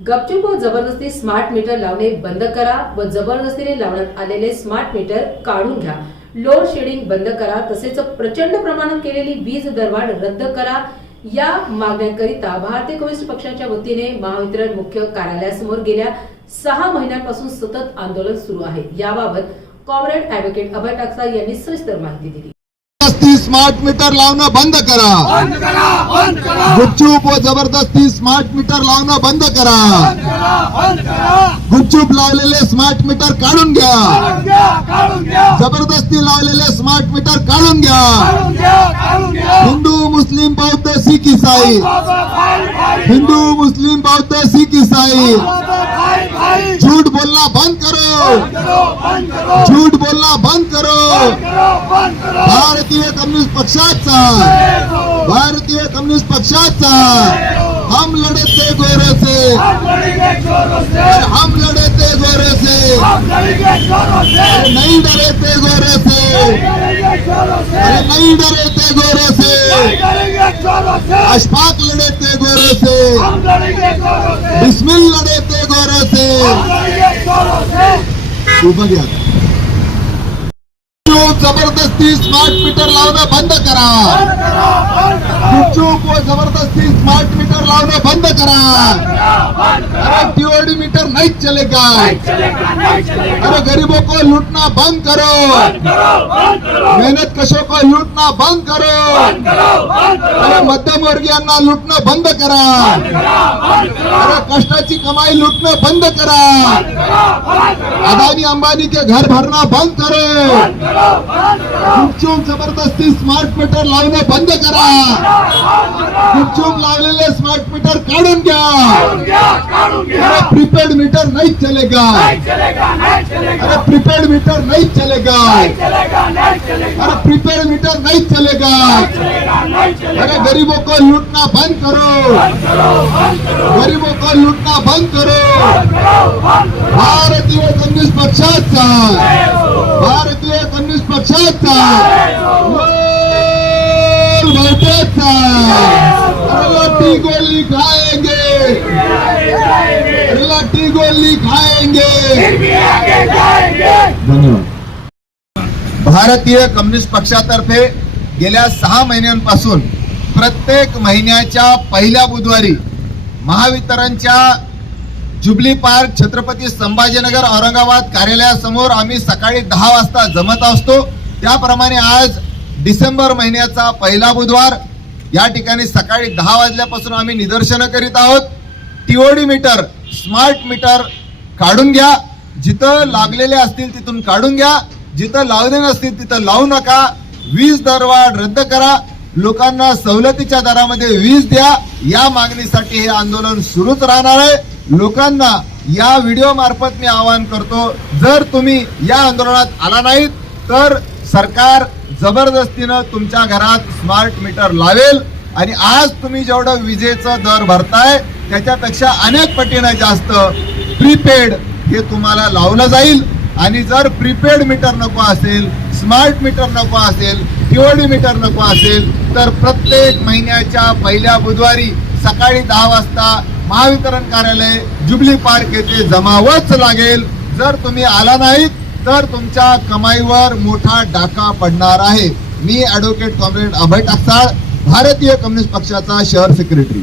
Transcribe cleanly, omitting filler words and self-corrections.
गपचूप व जबरदस्ती स्मार्ट मीटर लावणे बंद करा व जबरदस्तीने लावण्यात आलेले स्मार्ट मीटर काढून घ्या। लोड शेडिंग बंद करा, तसेच प्रचंड प्रमाणात केलेली वीज दरवाढ रद्द करा। या मागण्यांकरिता भारतीय कम्युनिस्ट पक्षाच्या वतीने महावितरण मुख्य कार्यालयासमोर गेल्या 6 महिन्यांपासून सतत आंदोलन सुरू आहे। याबाबत कॉम्रेड ॲडव्होकेट अभय टाकसाळ यांनी सविस्तर माहिती दिली। स्मार्ट मीटर लावणं बंद करा, गुपचूप व जबरदस्ती स्मार्ट मीटर लावणं बंद करा, गुपचूप लावलेले स्मार्ट मीटर काढून घ्या, जबरदस्ती लावलेले स्मार्ट मीटर काढून घ्या। हिंदू मुस्लिम बौद्ध शीख ईसाई, हिंदू मुस्लिम बौद्ध शीख ईसाई, झूठ बोलना बंद करो, झूठ बोलना बंद करो। भारतीय कम्युनिस्ट पक्षाचा, भारतीय कम्युनिस्ट पक्षाचा हम लड़े थे गोरों से, हम लड़े थे गोरों से, नहीं डरे थे गोरों से, अरे नहीं डरे थे गोरों से, अशफाक लड़े थे गोरों से, बिस्मिल लड़े थे गोरों से। ऊपर गया जबरदस्ती स्मार्ट मीटर लावणं बंद करा, गुपचूप व जबरदस्ती स्मार्ट मीटर लावणं बंद करा। अरे टीओडी मीटर नहीं चलेगा, अरे गरीबों को लूटना बंद करो, मेहनत कशों को लूटना बंद करो, अरे मध्यम वर्गीयांना लूटणं बंद करा, अरे कष्टाची कमाई लूटणं बंद करा, अदानी अंबानी के घर भरना बंद करो, गुपचूप जबरदस्ती स्मार्ट मीटर लावणं बंद करा, गुपचूप लावलेले स्मार्ट मीटर काढून घ्या। अरे प्रीपेड मीटर नहीं चलेगा, अरे प्रीपेड मीटर नहीं चलेगा, अरे प्रीपेड मीटर नहीं चलेगा। अरे गरीबों को लूटना बंद करो, गरीबों को लूटना बंद करो। भारतीय कम्युनिस्ट पक्षाचा, भारतीय कम्युनिस्ट पक्षाचा भोटाचा लाठी गोली खाएंगे, लाठी गोली खाएंगे। धन्यवाद। भारतीय कम्युनिस्ट पक्षातर्फे गेल्या 6 महिन्यांपासून प्रत्येक महिन्याच्या पहिल्या बुधवारी महावितरणच्या जुबली पार्क छत्रपती संभाजीनगर औरंगाबाद कार्यालयासमोर आम्ही सकाळी 10 वाजता जमत असतो। त्याप्रमाणे आज डिसेंबर महिन्याचा पहिला बुधवार या ठिकाणी सकाळी 10 वाजल्यापासून आम्ही निदर्शनं करीत आहोत। टीओडी मीटर, स्मार्ट मीटर काढून घ्या, जिथं लागलेले असतील तिथून काढून घ्या, जिथं लावले नसतील तिथं लावू नका। वीज दरवाढ रद्द करा, लोकांना सवलतीच्या दरामध्ये वीज द्या। या मागणीसाठी हे आंदोलन सुरूच राहणार आहे। लोकांना या व्हिडिओ मार्फत मी आवाहन करतो, जर तुम्ही या आंदोलनात आला नाहीत तर सरकार जबरदस्तीनं तुमच्या घरात स्मार्ट मीटर लावेल आणि आज तुम्ही जेवढं विजेचा दर भरताय त्याच्यापेक्षा अनेक पटीने जास्त प्रीपेड हे तुम्हाला लावलं जाईल। आणि जर प्रीपेड मीटर नको असेल, स्मार्ट मीटर नको असेल, टीओडी मीटर नको असेल तर प्रत्येक महिन्याच्या पहिल्या बुधवारी सकाळी 10 वाजता महावितरण कार्यालय जुबली पार्क येथे जमावच लागेल। जर तुम्ही आला नाहीत तर तुमच्या कमाईवर मोठा डाका पडणार आहे। मी ॲडव्होकेट कॉम्रेड अभय टाकसाळ, भारतीय कम्युनिस्ट पक्षाचा शहर सेक्रेटरी।